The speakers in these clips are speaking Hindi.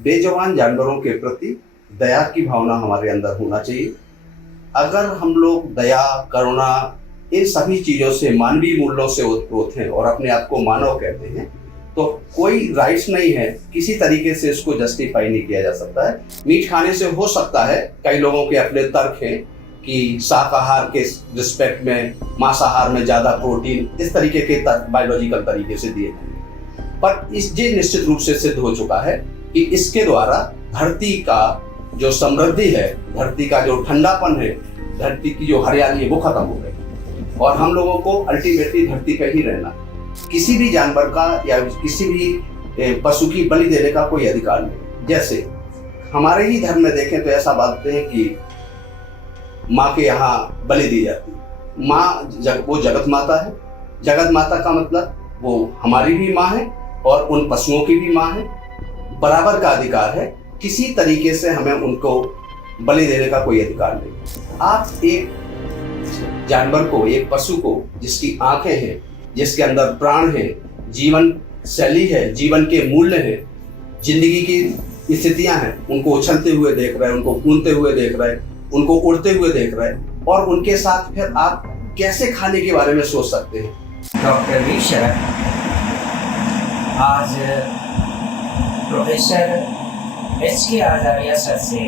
बेजुबान जानवरों के प्रति दया की भावना हमारे अंदर होना चाहिए। अगर हम लोग दया, करुणा, इन सभी चीज़ों से, मानवीय मूल्यों से ओतप्रोत हैं और अपने आप को मानव कहते हैं, तो कोई राइट्स नहीं है, किसी तरीके से इसको जस्टिफाई नहीं किया जा सकता है। मीट खाने से हो सकता है, कई लोगों के अपने तर्क हैं कि शाकाहार के रिस्पेक्ट में मांसाहार में ज़्यादा प्रोटीन, इस तरीके के तर्क बायोलॉजिकल तरीके से दिए हैं। पर ये निश्चित रूप से सिद्ध हो चुका है कि इसके द्वारा धरती का जो समृद्धि है, धरती का जो ठंडापन है, धरती की जो हरियाली है, वो खत्म हो गई और हम लोगों को अल्टीमेटली धरती पर ही रहना। किसी भी जानवर का या किसी भी पशु की बलि देने का कोई अधिकार नहीं। जैसे हमारे ही धर्म में देखें तो ऐसा बातें हैं कि माँ के यहाँ बलि दी जाती है। माँ वो जगत माता है। जगत माता का मतलब वो हमारी भी माँ है और उन पशुओं की भी माँ है। बराबर का अधिकार है, किसी तरीके से हमें उनको बलि देने का कोई अधिकार नहीं। आप एक जानवर को, एक पशु को, जिसकी आंखें हैं, जिसके अंदर प्राण है, जीवन शैली है, जीवन के मूल्य हैं, जिंदगी की स्थितियां हैं, उनको उछलते हुए देख रहे हैं, उनको कूदते हुए देख रहे हैं, उनको उड़ते हुए देख रहे हैं, और उनके साथ फिर आप कैसे खाने के बारे में सोच सकते हैं? डॉक्टर वी शरण आज प्रोफेसर HK आजारिया सर से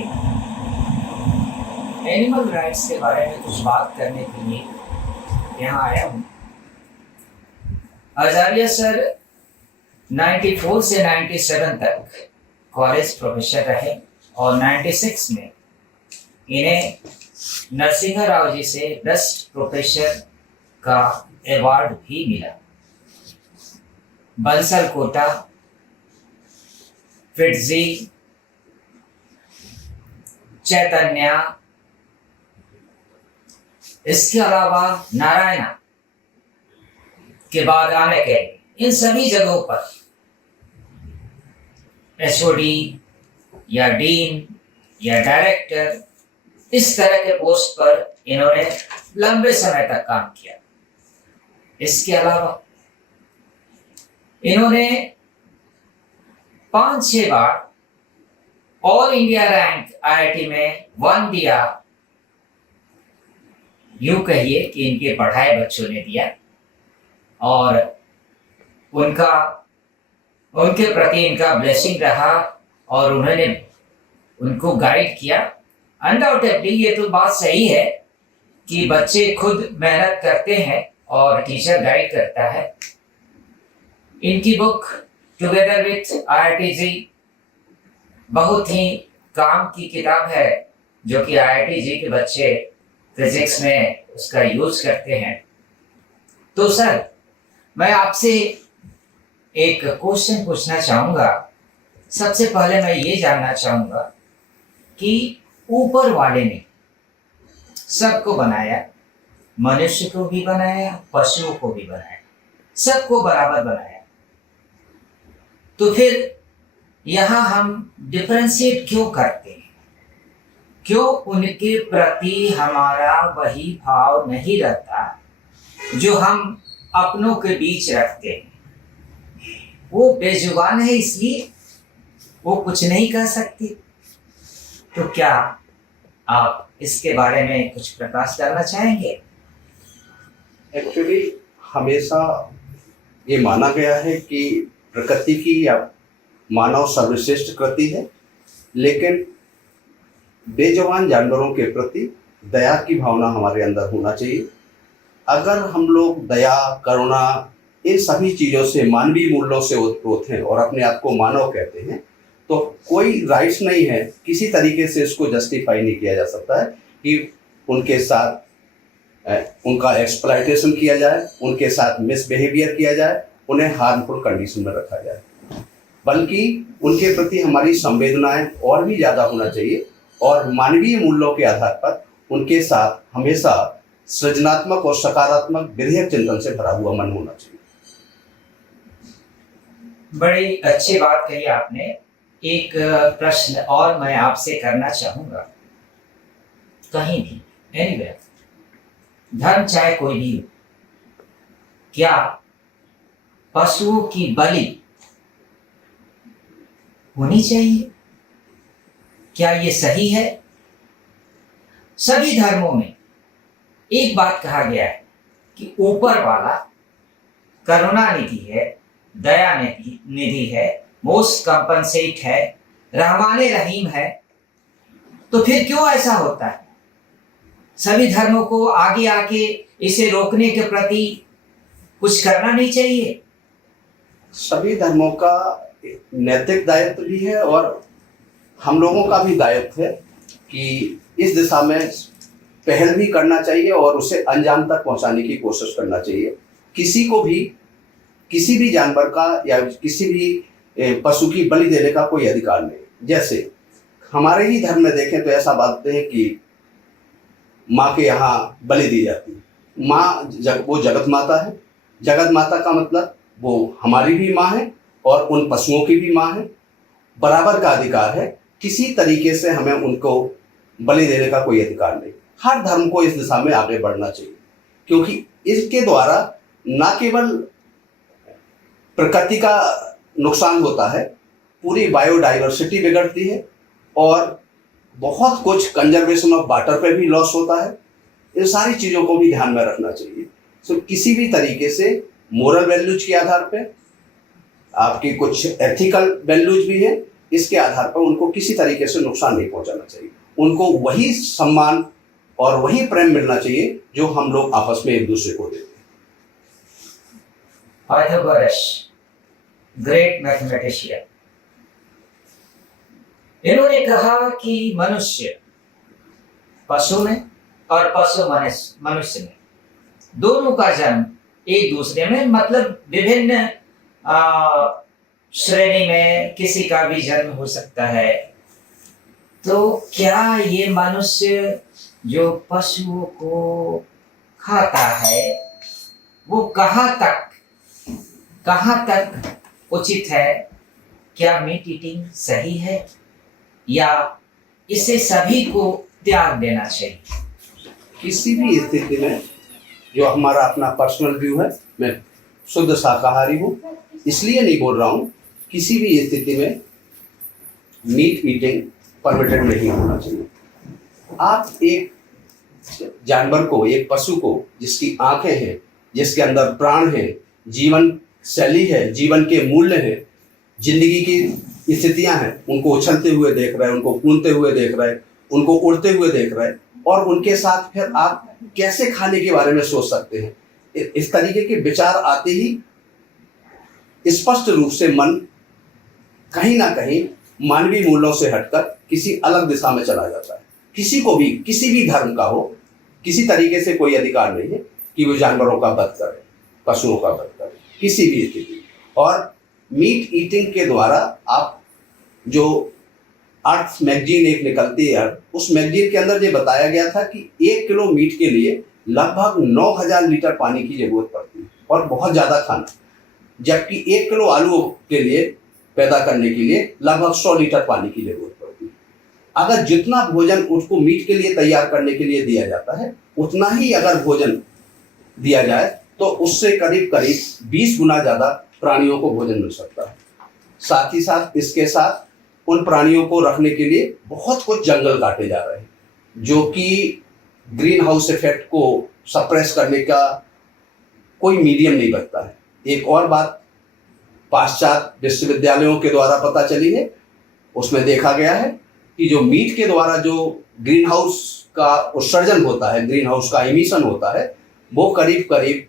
एनिमल राइट्स के बारे में कुछ बात करने के लिए यहाँ आया हूँ। आजारिया सर 94 से 97 तक कॉलेज प्रोफेसर रहे और 96 में इन्हें नरसिंह राव जी से बेस्ट प्रोफेसर का अवार्ड भी मिला। बंसल कोटा, फिट्जी, चैतन्या, इसके अलावा नारायणा के बाद आने के इन सभी जगहों पर HOD या डीन या डायरेक्टर, इस तरह के पोस्ट पर इन्होंने लंबे समय तक काम किया। इसके अलावा इन्होंने 5-6 बार ऑल इंडिया रैंक IIT में 1 दिया। यूं कहिए कि इनके पढ़ाए बच्चों ने दिया और उनके प्रति इनका ब्लेसिंग रहा और उन्होंने उनको गाइड किया। अनडाउटेडली ये तो बात सही है कि बच्चे खुद मेहनत करते हैं और टीचर गाइड करता है। इनकी बुक टुगेदर विथ IITG बहुत ही काम की किताब है, जो कि IITG के बच्चे फिजिक्स में उसका यूज करते हैं। तो सर, मैं आपसे एक क्वेश्चन पूछना चाहूँगा। सबसे पहले मैं ये जानना चाहूँगा कि ऊपर वाले ने सबको बनाया, मनुष्य को भी बनाया, पशुओं को भी बनाया, सबको बराबर बनाया, तो फिर यहाँ हम डिफरेंशिएट क्यों करते हैं? क्यों उनके प्रति हमारा वही भाव नहीं रहता जो हम अपनों के बीच रखते हैं? वो बेजुबान है इसलिए वो कुछ नहीं कर सकती। तो क्या आप इसके बारे में कुछ प्रकाश डालना चाहेंगे? एक्चुअली हमेशा ये माना गया है कि प्रकृति की या मानव सर्वश्रेष्ठ कृति है, लेकिन बेजुबान जानवरों के प्रति दया की भावना हमारे अंदर होना चाहिए। अगर हम लोग दया, करुणा, इन सभी चीज़ों से, मानवीय मूल्यों से ओतप्रोत हैं और अपने आप को मानव कहते हैं, तो कोई राइट्स नहीं है, किसी तरीके से इसको जस्टिफाई नहीं किया जा सकता है कि उनके साथ उनका एक्सप्लॉयटेशन किया जाए, उनके साथ मिसबिहेवियर किया जाए, उन्हें हार्मफुल कंडीशन में रखा जाए। बल्कि उनके प्रति हमारी संवेदनाएं और भी ज़्यादा होना चाहिए और मानवीय मूल्यों के आधार पर उनके साथ हमेशा सृजनात्मक और सकारात्मक विधेयक चिंतन से भरा हुआ मन होना चाहिए। बड़ी अच्छी बात कही आपने। एक प्रश्न और मैं आपसे करना चाहूँगा। कहीं भी, एनीवेयर, धर्म चाहे कोई भी हो, क्या पशुओं की बलि होनी चाहिए? क्या ये सही है? सभी धर्मों में एक बात कहा गया है कि ऊपर वाला करुणा निधि है, दया निधि है, मोस्ट कंपनसेट है, रहमाने रहीम है। तो फिर क्यों ऐसा होता है? सभी धर्मों को आगे आके इसे रोकने के प्रति कुछ करना नहीं चाहिए? सभी धर्मों का नैतिक दायित्व भी है और हम लोगों का भी दायित्व है कि इस दिशा में पहल भी करना चाहिए और उसे अंजाम तक पहुंचाने की कोशिश करना चाहिए। किसी को भी किसी भी जानवर का या किसी भी पशु की बलि देने का कोई अधिकार नहीं। जैसे हमारे ही धर्म में देखें तो ऐसा मानते हैं कि माँ के यहाँ बलि दी जाती है। माँ वो जगत माता है। जगत माता का मतलब वो हमारी भी माँ है और उन पशुओं की भी माँ है। बराबर का अधिकार है। किसी तरीके से हमें उनको बलि देने का कोई अधिकार नहीं। हर धर्म को इस दिशा में आगे बढ़ना चाहिए, क्योंकि इसके द्वारा न केवल प्रकृति का नुकसान होता है, पूरी बायोडाइवर्सिटी बिगड़ती है और बहुत कुछ कंजर्वेशन ऑफ वाटर पे भी लॉस होता है। इन सारी चीज़ों को भी ध्यान में रखना चाहिए। सो किसी भी तरीके से मोरल वैल्यूज के आधार पे, आपकी कुछ एथिकल वैल्यूज भी है, इसके आधार पर उनको किसी तरीके से नुकसान नहीं पहुंचाना चाहिए। उनको वही सम्मान और वही प्रेम मिलना चाहिए जो हम लोग आपस में एक दूसरे को देते हैं। पाइथागोरस, ग्रेट मैथमेटिशियन, इन्होंने कहा कि मनुष्य पशु में और पशु मनुष्य में दोनों का जन्म एक दूसरे में, मतलब विभिन्न श्रेणी में किसी का भी जन्म हो सकता है। तो क्या ये मनुष्य जो पशुओं को खाता है वो कहाँ तक उचित है? क्या मीट ईटिंग सही है या इसे सभी को त्याग देना चाहिए? किसी भी स्थिति में, जो हमारा अपना पर्सनल व्यू है, मैं शुद्ध शाकाहारी हूँ इसलिए नहीं बोल रहा हूँ, किसी भी स्थिति में मीट ईटिंग परमिटेड नहीं होना चाहिए। आप एक जानवर को, एक पशु को जिसकी आंखें हैं, जिसके अंदर प्राण है, जीवन शैली है, जीवन के मूल्य हैं, जिंदगी की स्थितियां हैं, उनको उछलते हुए देख रहे हैं, उनको कूदते हुए देख रहे हैं, उनको उड़ते हुए देख रहे हैं, और उनके साथ फिर आप कैसे खाने के बारे में सोच सकते हैं? इस तरीके के विचार आते ही स्पष्ट रूप से मन कहीं ना कहीं मानवीय मूल्यों से हटकर किसी अलग दिशा में चला जाता है। किसी को भी, किसी भी धर्म का हो, किसी तरीके से कोई अधिकार नहीं है कि वो जानवरों का वध करे, पशुओं का वध करे, किसी भी स्थिति। और मीट ईटिंग के द्वारा आप, जो अर्थ मैगजीन एक निकलती है, उस मैगजीन के अंदर ये बताया गया था कि 1 किलो मीट के लिए लगभग 9000 लीटर पानी की जरूरत पड़ती है और बहुत ज़्यादा खाना, जबकि 1 किलो आलू के लिए पैदा करने के लिए लगभग 100 लीटर पानी की जरूरत पड़ती है। अगर जितना भोजन उसको मीट के लिए तैयार करने के लिए दिया जाता है, उतना ही अगर भोजन दिया जाए तो उससे करीब करीब 20 गुना ज़्यादा प्राणियों को भोजन मिल सकता है। साथ ही साथ इसके साथ उन प्राणियों को रखने के लिए बहुत कुछ जंगल काटे जा रहे हैं, जो कि ग्रीन हाउस इफेक्ट को सप्रेस करने का कोई मीडियम नहीं बनता है। एक और बात पाश्चात्य विश्वविद्यालयों के द्वारा पता चली है, उसमें देखा गया है कि जो मीट के द्वारा जो ग्रीन हाउस का उत्सर्जन होता है, ग्रीन हाउस का इमिशन होता है, वो करीब करीब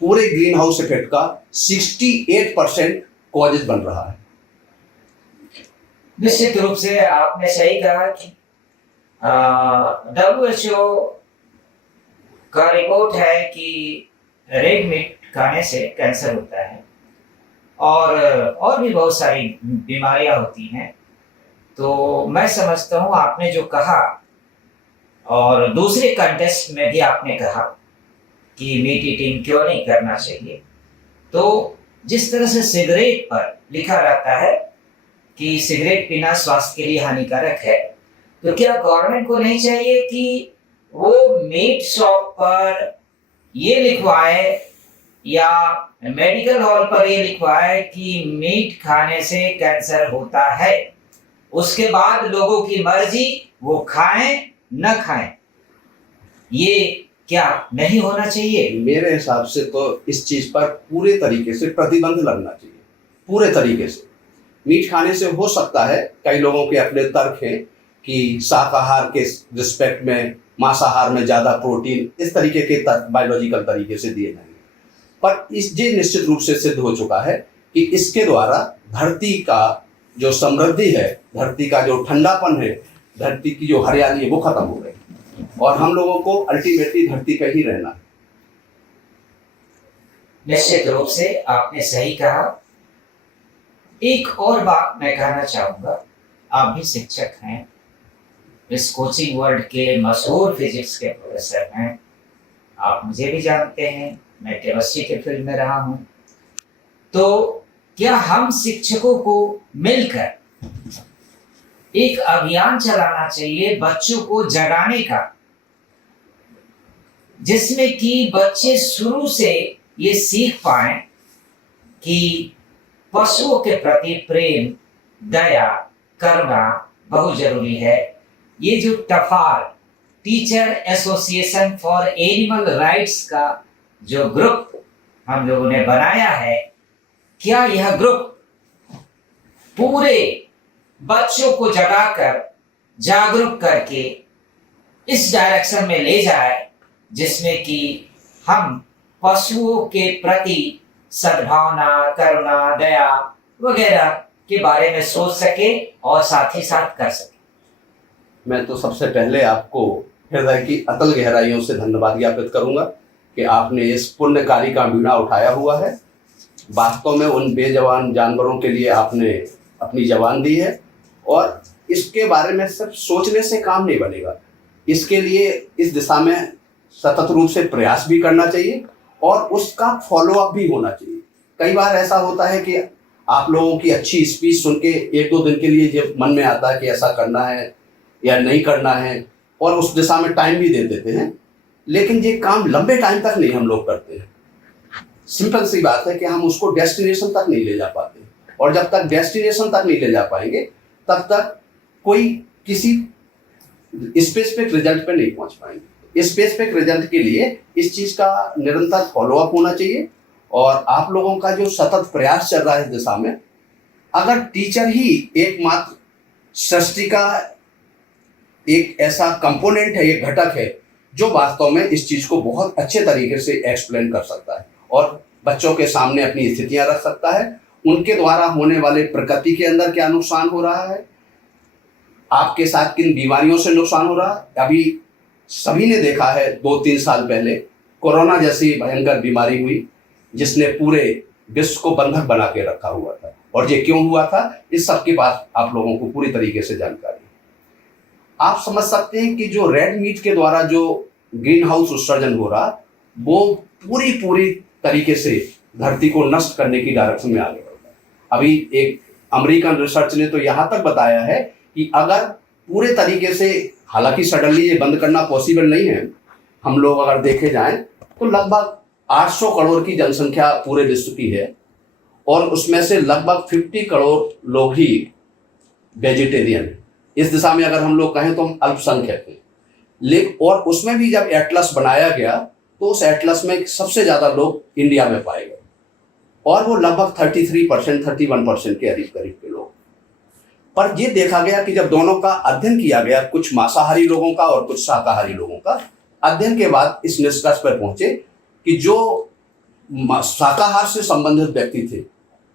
पूरे ग्रीन हाउस इफेक्ट का 68% कॉजेज बन रहा है। निश्चित रूप से आपने सही कहा कि WHO का रिपोर्ट है कि रेड मीट खाने से कैंसर होता है और भी बहुत सारी बीमारियां होती हैं। तो मैं समझता हूँ आपने जो कहा, और दूसरे कंटेस्ट में भी आपने कहा कि मीट ईटिंग क्यों नहीं करना चाहिए, तो जिस तरह से सिगरेट पर लिखा रहता है कि सिगरेट पीना स्वास्थ्य के लिए हानिकारक है, तो क्या गवर्नमेंट को नहीं चाहिए कि वो मीट शॉप पर ये लिखवाए या मेडिकल हॉल पर ये लिखवाए कि मीट खाने से कैंसर होता है? उसके बाद लोगों की मर्जी, वो खाएं न खाएं, ये क्या नहीं होना चाहिए? मेरे हिसाब से तो इस चीज पर पूरे तरीके से प्रतिबंध लगना चाहिए, पूरे तरीके से। मीट खाने से हो सकता है, कई लोगों के अपने तर्क हैं कि शाकाहार के रिस्पेक्ट में मांसाहार में ज्यादा प्रोटीन, इस तरीके के तर्क बायोलॉजिकल तरीके से दिए जाएंगे, पर ये निश्चित रूप से सिद्ध हो चुका है कि इसके द्वारा धरती का जो समृद्धि है, धरती का जो ठंडापन है, धरती की जो हरियाली है, वो खत्म हो गई और हम लोगों को अल्टीमेटली धरती पर ही रहना है। निश्चित रूप से आपने सही कहा। एक और बात मैं कहना चाहूंगा, आप भी शिक्षक हैं, इस कोचिंग वर्ल्ड के मशहूर फिजिक्स के प्रोफेसर हैं, आप मुझे भी जानते हैं, मैं केमिस्ट्री के फील्ड में रहा हूं। तो क्या हम शिक्षकों को मिलकर एक अभियान चलाना चाहिए बच्चों को जगाने का, जिसमें कि बच्चे शुरू से ये सीख पाएं कि पशुओं के प्रति प्रेम, दया, करुणा बहुत जरूरी है। ये जो टफार, teacher association for animal rights का जो ग्रुप हम लोगों ने बनाया है, क्या यह ग्रुप पूरे बच्चों को जगाकर, जागरूक करके इस डायरेक्शन में ले जाए जिसमें कि हम पशुओं के प्रति सद्भावना, करुणा, दया वगैरह के बारे में सोच सके और साथ ही साथ कर सके? मैं तो सबसे पहले आपको हृदय की अतल गहराइयों से धन्यवाद ज्ञापित करूंगा कि आपने इस पुण्य कार्य का बीड़ा उठाया हुआ है। वास्तव में उन बेजवान जानवरों के लिए आपने अपनी जवान दी है और इसके बारे में सिर्फ सोचने से काम नहीं बनेगा, इसके लिए इस दिशा में सतत रूप से प्रयास भी करना चाहिए और उसका फॉलो अप भी होना चाहिए। कई बार ऐसा होता है कि आप लोगों की अच्छी स्पीच सुन के एक दो दिन के लिए जब मन में आता है कि ऐसा करना है या नहीं करना है और उस दिशा में टाइम भी दे देते हैं, लेकिन ये काम लंबे टाइम तक नहीं हम लोग करते हैं। सिंपल सी बात है कि हम उसको डेस्टिनेशन तक नहीं ले जा पाते और जब तक डेस्टिनेशन तक नहीं ले जा पाएंगे तब तक कोई किसी स्पेसिफिक रिजल्ट पे नहीं पहुंच पाएंगे। स्पेसिफिक रिजल्ट के लिए इस चीज का निरंतर फॉलो अप होना चाहिए और आप लोगों का जो सतत प्रयास चल रहा है इस दिशा में, अगर टीचर ही एकमात्र सृष्टि का एक ऐसा कंपोनेंट है, एक घटक है जो वास्तव में इस चीज को बहुत अच्छे तरीके से एक्सप्लेन कर सकता है और बच्चों के सामने अपनी स्थितियां रख सकता है, उनके द्वारा होने वाले प्रकृति के अंदर क्या नुकसान हो रहा है, आपके साथ किन बीमारियों से नुकसान हो रहा है। अभी सभी ने देखा है 2-3 साल पहले कोरोना जैसी भयंकर बीमारी हुई जिसने पूरे विश्व को बंधक बना के रखा हुआ था और ये क्यों हुआ था, इस सब के पास आप लोगों को पूरी तरीके से जानकारी है। आप समझ सकते हैं कि जो रेड मीट के द्वारा जो ग्रीन हाउस उत्सर्जन हो रहा वो पूरी तरीके से धरती को नष्ट करने की डायरेक्शन में आगे बढ़ रहा है। अभी एक अमेरिकन रिसर्च ने तो यहाँ तक बताया है कि अगर पूरे तरीके से, हालांकि सडनली ये बंद करना पॉसिबल नहीं है, हम लोग अगर देखे जाएं तो लगभग 800 करोड़ की जनसंख्या पूरे विश्व की है और उसमें से लगभग 50 करोड़ लोग ही वेजिटेरियन है। इस दिशा में अगर हम लोग कहें तो हम अल्पसंख्यक हैं, लेकिन और उसमें भी जब एटलस बनाया गया तो उस एटलस में सबसे ज्यादा लोग इंडिया में पाए गए और वो लगभग 33%, 31% के करीब के लोग। पर ये देखा गया कि जब दोनों का अध्ययन किया गया, कुछ मांसाहारी लोगों का और कुछ शाकाहारी लोगों का, अध्ययन के बाद इस निष्कर्ष पर पहुंचे कि जो शाकाहार से संबंधित व्यक्ति थे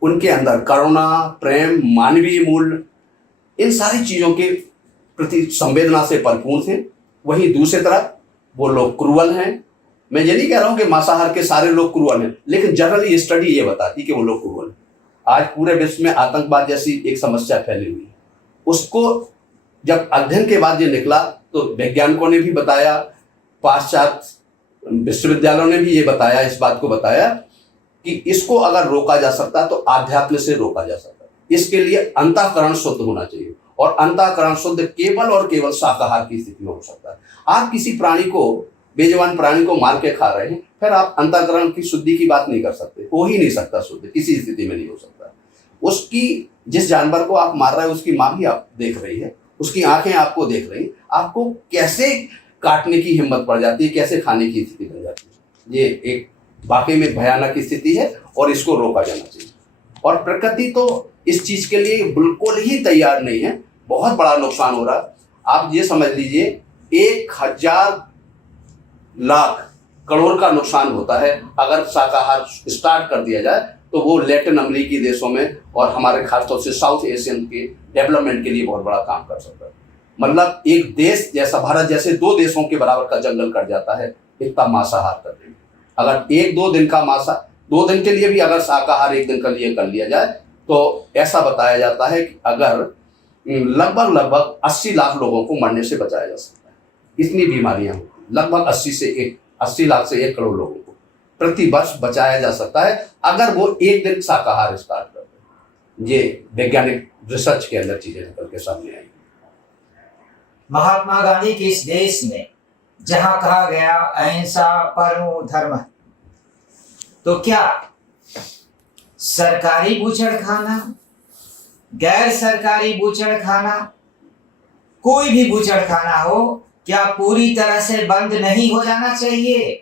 उनके अंदर करुणा, प्रेम, मानवीय मूल्य, इन सारी चीजों के प्रति संवेदना से परिपूर्ण थे। वहीं दूसरी तरफ वो लोग क्रूअल हैं। मैं ये नहीं कह रहा हूं कि मांसाहार के सारे लोग क्रूअल हैं, लेकिन जनरली स्टडी ये बताती कि वो लोग क्रूअल हैं। आज पूरे विश्व में आतंकवाद जैसी एक समस्या फैली हुई है, उसको जब अध्ययन के बाद ये निकला तो वैज्ञानिकों ने भी बताया, पाश्चात्य विश्वविद्यालयों ने भी ये बताया, इस बात को बताया कि इसको अगर रोका जा सकता है तो आध्यात्म से रोका जा सकता है। इसके लिए अंतःकरण शुद्ध होना चाहिए और अंतःकरण शुद्ध केवल और केवल शाकाहार की स्थिति में हो सकता है। आप किसी प्राणी को, बेजुबान प्राणी को मार के खा रहे हैं, फिर आप अंतःकरण की शुद्धि की बात नहीं कर सकते, हो ही नहीं सकता, शुद्ध किसी स्थिति में नहीं हो सकता। उसकी, जिस जानवर को आप मार रहे हैं उसकी माँ भी आप देख रही है, उसकी आंखें आपको देख रही, आपको कैसे काटने की हिम्मत पड़ जाती है, कैसे खाने की स्थिति बन जाती है। ये एक वाकई में भयानक स्थिति है और इसको रोका जाना चाहिए। और प्रकृति तो इस चीज के लिए बिल्कुल ही तैयार नहीं है, बहुत बड़ा नुकसान हो रहा है। आप ये समझ लीजिए 1000 लाख करोड़ का नुकसान होता है अगर शाकाहार स्टार्ट कर दिया जाए, तो वो लैटिन अमेरिकी देशों में और हमारे खासतौर से साउथ एशियन के डेवलपमेंट के लिए बहुत बड़ा काम कर सकता है। मतलब एक देश जैसा भारत जैसे 2 देशों के बराबर का जंगल कट जाता है इतना मांसाहार करने में। अगर 1-2 दिन का 2 दिन के लिए भी अगर शाकाहार 1 दिन के लिए कर लिया जाए, तो ऐसा बताया जाता है कि अगर लगभग 80 लाख लोगों को मरने से बचाया जा सकता है। इतनी बीमारियां लगभग 80 लाख से 1 करोड़ लोगों को प्रति वर्ष बचाया जा सकता है अगर वो 1 दिन शाकाहार स्टार्ट कर दें। ये वैज्ञानिक रिसर्च के अंदर चीजें निकल के सामने आई। महात्मा गांधी के इस देश में जहां कहा गया अहिंसा परमो धर्म, तो क्या सरकारी बूचड़खाना, गैर सरकारी बूचड़खाना, कोई भी बूचड़खाना हो, क्या पूरी तरह से बंद नहीं हो जाना चाहिए?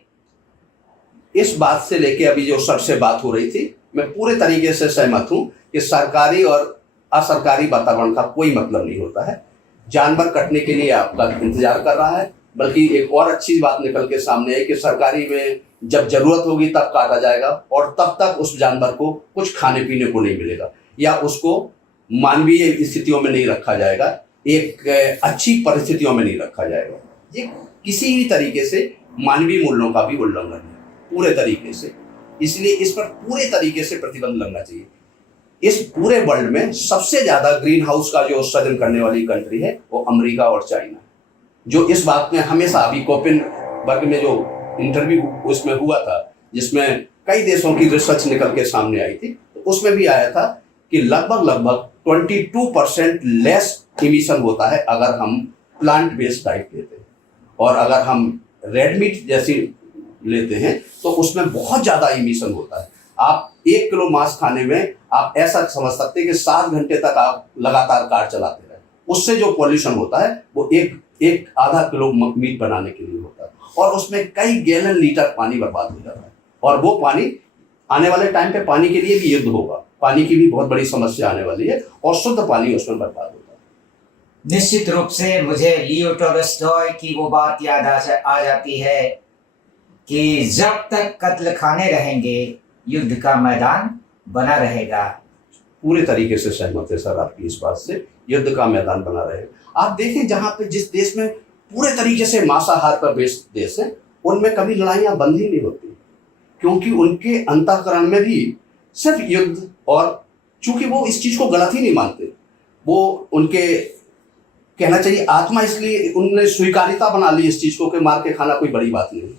इस बात से लेके अभी जो सर से बात हो रही थी, मैं पूरे तरीके से सहमत हूं कि सरकारी और असरकारी वातावरण का कोई मतलब नहीं होता है। जानवर कटने के लिए आपका इंतजार कर रहा है, बल्कि एक और अच्छी बात निकल के सामने है कि सरकारी में जब जरूरत होगी तब काटा जाएगा और तब तक उस जानवर को कुछ खाने पीने को नहीं मिलेगा या उसको मानवीय स्थितियों में नहीं रखा जाएगा, एक अच्छी परिस्थितियों में नहीं रखा जाएगा। ये किसी भी तरीके से मानवीय मूल्यों का भी उल्लंघन है पूरे तरीके से। इसलिए इस पर पूरे तरीके से प्रतिबंध लगना चाहिए। इस पूरे वर्ल्ड में सबसे ज्यादा ग्रीन हाउस का जो उत्सर्जन करने वाली कंट्री है वो अमेरिका और चाइना, जो इस बात में हमेशा अभी कोपेनबर्ग में जो इंटरव्यू उसमें हुआ था जिसमें कई देशों की रिसर्च निकल के सामने आई थी, तो उसमें भी आया था कि लगभग 22% लेस इमिशन होता है अगर हम प्लांट बेस्ड डाइट लेते हैं, और अगर हम रेड मीट जैसी लेते हैं तो उसमें बहुत ज्यादा इमिशन होता है। आप 1 किलो मांस खाने में आप ऐसा समझ सकते हैं कि 7 घंटे तक आप लगातार कार चलाते रहे, उससे जो पॉल्यूशन होता है वो एक आधा किलो मीट बनाने के लिए होता है, और उसमें कई गैलन लीटर पानी बर्बाद हो जाता है। और वो पानी आने वाले टाइम पे पानी के लिए भी युद्ध होगा, पानी की भी बहुत बड़ी समस्या आने वाली है और शुद्ध पानी उसमें बर्बाद होता है। निश्चित रूप से मुझे लियो टॉलस्टॉय की वो बात याद आ जाती है कि जब तक कत्ल खाने रहेंगे युद्ध का मैदान बना रहेगा। पूरे तरीके से सहमत है सर आपकी इस बात से, युद्ध का मैदान बना रहेगा। आप देखें जहां पे जिस देश में पूरे तरीके से मांसाहार पर बेस्ड देश है, उनमें कभी लड़ाइयां बंद ही नहीं होती, क्योंकि उनके अंतःकरण में भी सिर्फ युद्ध, और चूंकि वो इस चीज को गलत ही नहीं मानते, वो उनके कहना चाहिए आत्मा, इसलिए उन्होंने स्वीकारिता बना ली इस चीज को कि मार के खाना कोई बड़ी बात नहीं।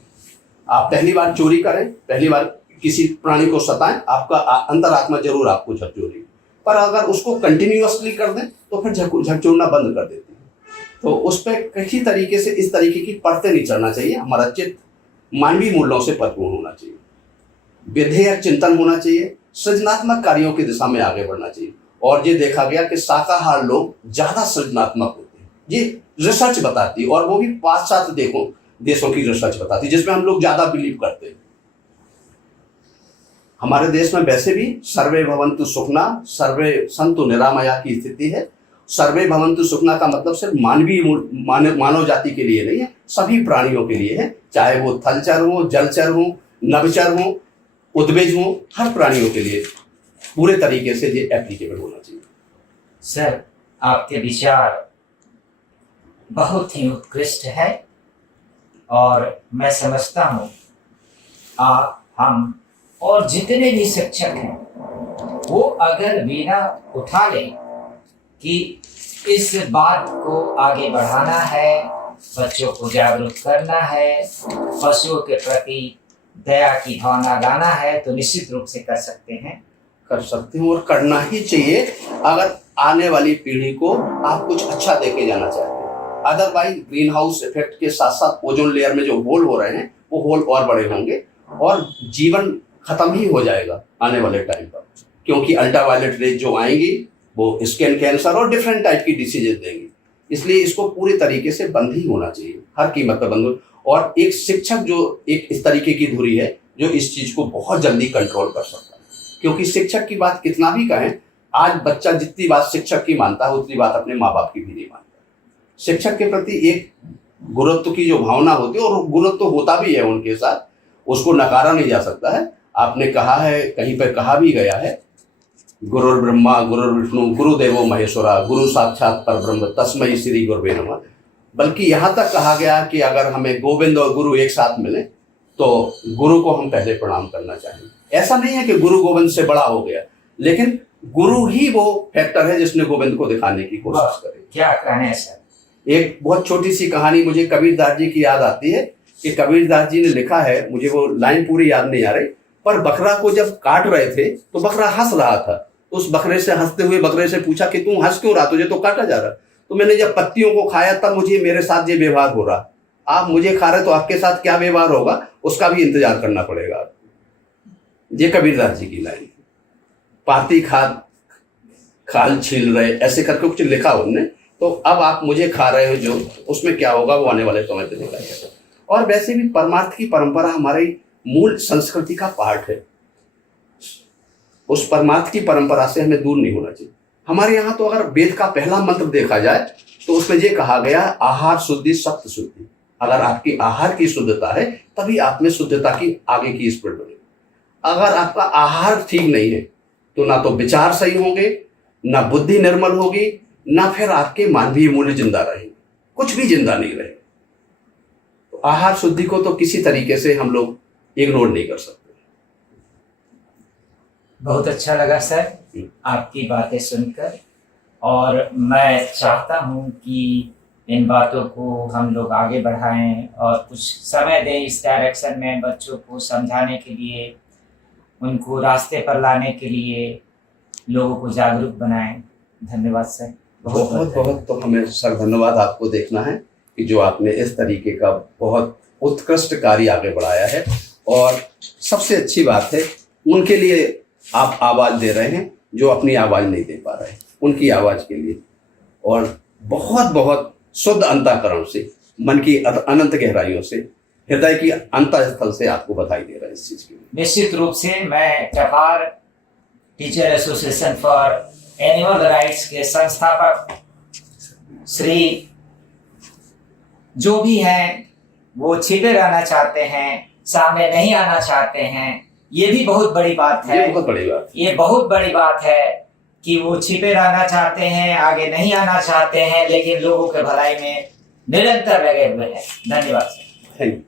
आप पहली बार चोरी करें, पहली बार किसी प्राणी को सताएं, आपका अंतरात्मा जरूर आपको झकझोरेगी, पर अगर उसको कंटिन्यूअसली कर दें तो फिर झकझोरना बंद कर देती है। तो उस पर किसी तरीके से इस तरीके की परतें नहीं चढ़ना चाहिए। हमारा चित्त मानवीय मूल्यों से परिपूर्ण होना चाहिए, विधेयक चिंतन होना चाहिए, सृजनात्मक कार्यों की दिशा में आगे बढ़ना चाहिए। और ये देखा गया कि शाकाहार लोग ज्यादा सृजनात्मक होते हैं, ये रिसर्च बताती है, और वो भी पाश्चात्य देशों की रिसर्च बताती है जिसमें हम लोग ज्यादा बिलीव करते हैं। हमारे देश में वैसे भी सर्वे भवन्तु सुखना सर्वे सन्तु निरामया की स्थिति है। सर्वे भवन्तु सुखना का मतलब सिर्फ मानव जाति के लिए नहीं है, सभी प्राणियों के लिए है, चाहे वो थलचर हो, जलचर हो, नभचर हो, उद्भिज हो, हर प्राणियों के लिए पूरे तरीके से ये एप्लीकेबल होना चाहिए। सर, आपके विचार बहुत ही उत्कृष्ट है और मैं समझता हूँ आप, हम और जितने भी शिक्षक हैं वो अगर बीना उठा लें कि इस बात को आगे बढ़ाना है, बच्चों को जागरूक करना है, पशुओं के प्रति दया की भावना लाना है, तो निश्चित रूप से कर सकते हैं और करना ही चाहिए अगर आने वाली पीढ़ी को आप कुछ अच्छा देके जाना चाहते हैं। अदरवाइज ग्रीन हाउस इफेक्ट के साथ साथ ओजोन लेयर में जो होल हो रहे हैं वो होल और बड़े होंगे और जीवन खत्म ही हो जाएगा आने वाले टाइम पर। क्योंकि अल्ट्रावायलेट रेज जो आएंगी वो स्किन कैंसर और डिफरेंट टाइप की डिसीजेज देंगी। इसलिए इसको पूरी तरीके से बंद ही होना चाहिए, हर कीमत पर बंद हो। और एक शिक्षक जो एक इस तरीके की धुरी है जो इस चीज को बहुत जल्दी कंट्रोल कर सकता है, क्योंकि शिक्षक की बात कितना भी कहें, आज बच्चा जितनी बात शिक्षक की मानता है उतनी बात अपने माँ बाप की भी नहीं मानता। शिक्षक के प्रति एक गुरुत्व की जो भावना होती है, और गुरुत्व होता भी है उनके साथ, उसको नकारा नहीं जा सकता है। आपने कहा है, कहीं पर कहा भी गया है, गुरुर् ब्रह्मा गुरुर्विष्णु गुरुदेवो महेश्वरा गुरु साक्षात परब्रह्म तस्मै श्री गुरुवे नमः। बल्कि यहाँ तक कहा गया कि अगर हमें गोविंद और गुरु एक साथ मिले तो गुरु को हम पहले प्रणाम करना चाहिए। ऐसा नहीं है कि गुरु गोविंद से बड़ा हो गया, लेकिन गुरु ही वो फैक्टर है जिसने गोविंद को दिखाने की कोशिश करी। क्या कहने हैं सर। एक बहुत छोटी सी कहानी मुझे कबीरदास जी की याद आती है कि कबीरदास जी ने लिखा है, मुझे वो लाइन पूरी याद नहीं आ रही, पर बकरा को जब काट रहे थे तो बकरा हंस रहा था। उस बकरे से, हंसते हुए बकरे से पूछा कि तू हंस क्यों रहा, तुझे तो काटा जा रहा। तो मैंने जब पत्तियों को खाया तब मुझे मेरे साथ ये व्यवहार हो रहा। आप मुझे खा रहे तो आपके साथ क्या व्यवहार होगा उसका भी इंतजार करना पड़ेगा। ये कबीरदास जी की लाइन। पाती खाद खाल छील रहे, ऐसे करके कुछ लिखा उनने। तो अब आप मुझे खा रहे हो जो, उसमें क्या होगा वो आने वाले समय पे देखा जाएगा। और वैसे भी परमार्थ की परंपरा हमारी मूल संस्कृति का पार्ट है। उस परमार्थ की परंपरा से हमें दूर नहीं होना चाहिए। हमारे यहाँ तो अगर वेद का पहला मंत्र देखा जाए तो उसमें ये कहा गया, आहार शुद्धि सप्त शुद्धि। अगर आपकी आहार की शुद्धता है तभी आप में शुद्धता की आगे की स्पिरिट बनेगी। अगर आपका आहार ठीक नहीं है तो ना तो विचार सही होंगे, ना बुद्धि निर्मल होगी, ना फिर आपके मानवीय मूल्य जिंदा रहेंगे, कुछ भी जिंदा नहीं रहेगा। तो आहार शुद्धि को तो किसी तरीके से हम लोग इग्नोर नहीं कर सकते। बहुत अच्छा लगा सर आपकी बातें सुनकर, और मैं चाहता हूं कि इन बातों को हम लोग आगे बढ़ाएं और कुछ समय दें इस डायरेक्शन में, बच्चों को समझाने के लिए, उनको रास्ते पर लाने के लिए, लोगों को जागरूक बनाएं। धन्यवाद सर। बहुत बहुत तो हमें सर धन्यवाद आपको देखना है कि जो आपने इस तरीके का बहुत उत्कृष्ट कार्य आगे बढ़ाया है। और सबसे अच्छी बात है उनके लिए आप आवाज दे रहे हैं जो अपनी आवाज नहीं दे पा रहे हैं, उनकी आवाज के लिए। और बहुत बहुत शुद्ध अंतःकरण से, मन की अनंत गहराइयों से, हृदय की अंतःस्थल से आपको बधाई दे रहे हैं इस चीज के लिए। निश्चित रूप से मैं topper teacher association for animal rights के संस्थापक श्री जो भी हैं वो छिपे रहना चाहते हैं, सामने नहीं आना चाहते हैं। ये भी बहुत बड़ी बात है, ये बहुत बड़ी बात, ये बहुत बड़ी बात है कि वो छिपे रहना चाहते हैं, आगे नहीं आना चाहते हैं, लेकिन लोगों के भलाई में निरंतर लगे हुए हैं। धन्यवाद। Thank you.